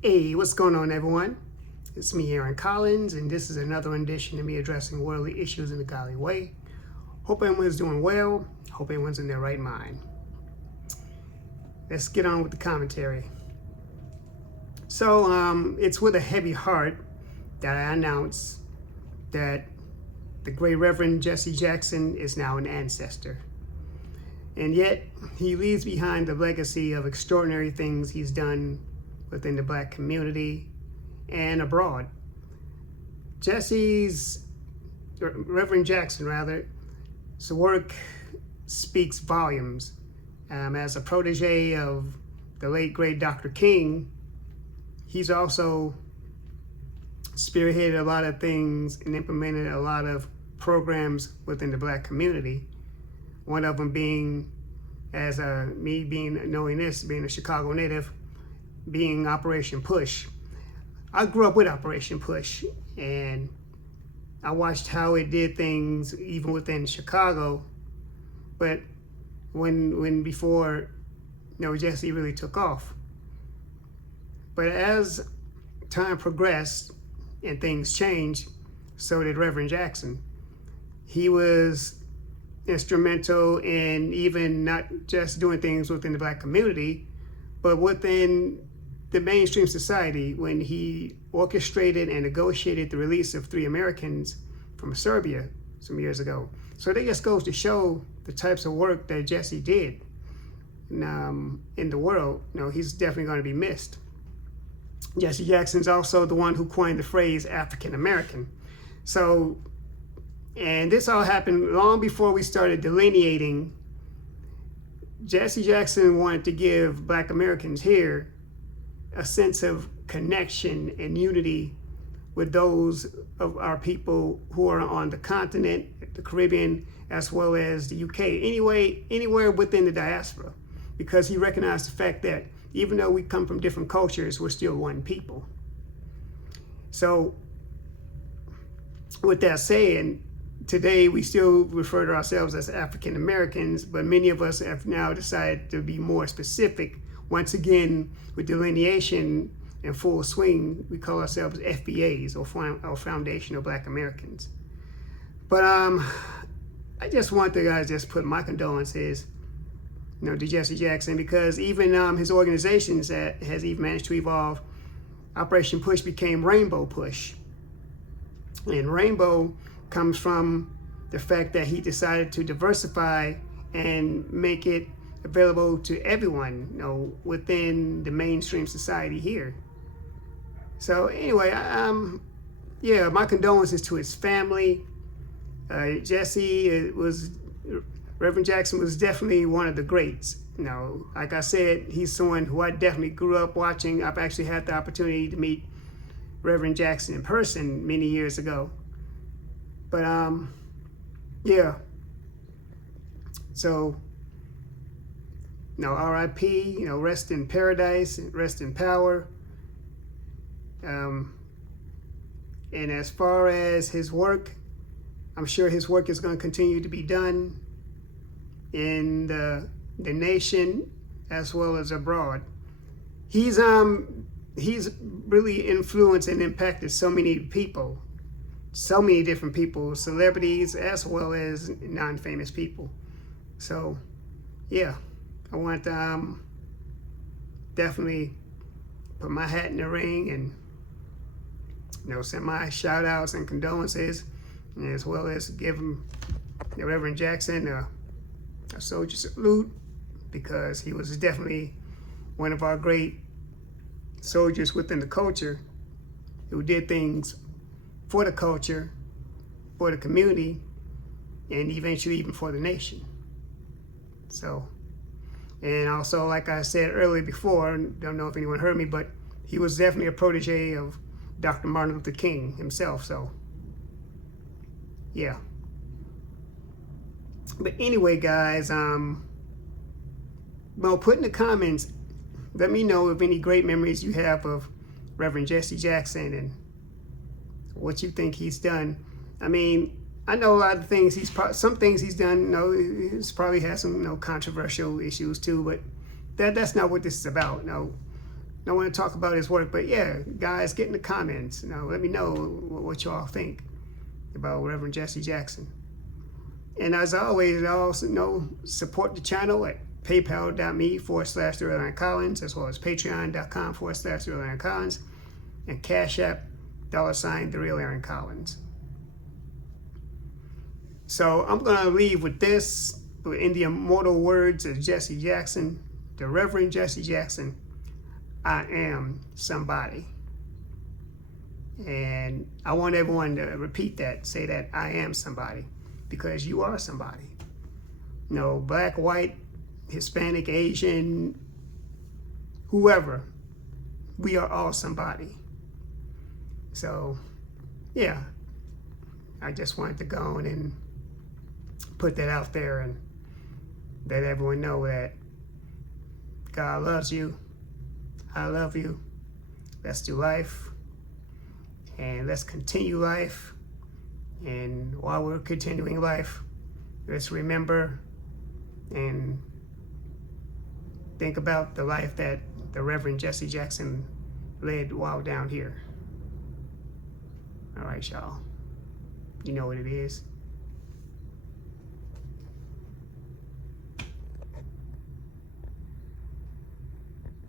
Hey, what's going on, everyone? It's me, Aaron Collins, and this is another edition of me addressing worldly issues in a godly way. Hope everyone's doing well. Hope everyone's in their right mind. Let's get on with the commentary. So, it's with a heavy heart that I announce that the great Reverend Jesse Jackson is now an ancestor. And yet, he leaves behind the legacy of extraordinary things he's done within the Black community and abroad. Reverend Jackson, his work speaks volumes. As a protege of the late great Dr. King, he's also spearheaded a lot of things and implemented a lot of programs within the Black community. One of them being, knowing this, being a Chicago native, being Operation Push. I grew up with Operation Push, and I watched how it did things even within Chicago, but before Jesse really took off. But as time progressed and things changed, so did Reverend Jackson. He was instrumental in even not just doing things within the Black community, but within the mainstream society when he orchestrated and negotiated the release of 3 Americans from Serbia some years ago. So that just goes to show the types of work that Jesse did in the world. He's definitely going to be missed. Jesse Jackson's also the one who coined the phrase African American. So, and this all happened long before we started delineating. Jesse Jackson wanted to give Black Americans here a sense of connection and unity with those of our people who are on the continent, the Caribbean, as well as the UK, anywhere within the diaspora, because he recognized the fact that even though we come from different cultures, we're still one people. So with that said, today we still refer to ourselves as African Americans, but many of us have now decided to be more specific. Once again, with delineation in full swing, we call ourselves FBAs, or Foundational Black Americans. But I just want to just put my condolences, to Jesse Jackson, because even his organizations that has even managed to evolve. Operation Push became Rainbow Push, and Rainbow comes from the fact that he decided to diversify and make it available to everyone, within the mainstream society here. So anyway, my condolences to his family. Reverend Jackson was definitely one of the greats. Like I said, he's someone who I definitely grew up watching. I've actually had the opportunity to meet Reverend Jackson in person many years ago. But so, R.I.P., rest in paradise, rest in power. And as far as his work, I'm sure his work is going to continue to be done in the nation as well as abroad. He's really influenced and impacted so many people, so many different people, celebrities as well as non-famous people. So, I want to definitely put my hat in the ring and send my shout outs and condolences, as well as give him, Reverend Jackson a soldier salute, because he was definitely one of our great soldiers within the culture who did things for the culture, for the community, and eventually even for the nation. So, and also, like I said earlier before, don't know if anyone heard me, but he was definitely a protege of Dr. Martin Luther King himself. So, But anyway, guys, put in the comments, let me know of any great memories you have of Reverend Jesse Jackson and what you think he's done. I mean, I know a lot of things some things he's done, he's probably had some, controversial issues too, but that's not what this is about. don't want to talk about his work, but yeah, guys, get in the comments. Let me know what y'all think about Reverend Jesse Jackson. And as always, also support the channel at paypal.me/TheRealAaronCollins, as well as patreon.com/TheRealAaronCollins, and Cash App $TheRealAaronCollins. So I'm going to leave with this, in the immortal words of Jesse Jackson, the Reverend Jesse Jackson: I am somebody. And I want everyone to repeat that, say that, I am somebody, because you are somebody. Black, white, Hispanic, Asian, whoever, we are all somebody. So, yeah, I just wanted to go on and put that out there and let everyone know that God loves you. I love you. Let's do life, and let's continue life. And while we're continuing life, let's remember and think about the life that the Reverend Jesse Jackson led while down here. All right, y'all. You know what it is.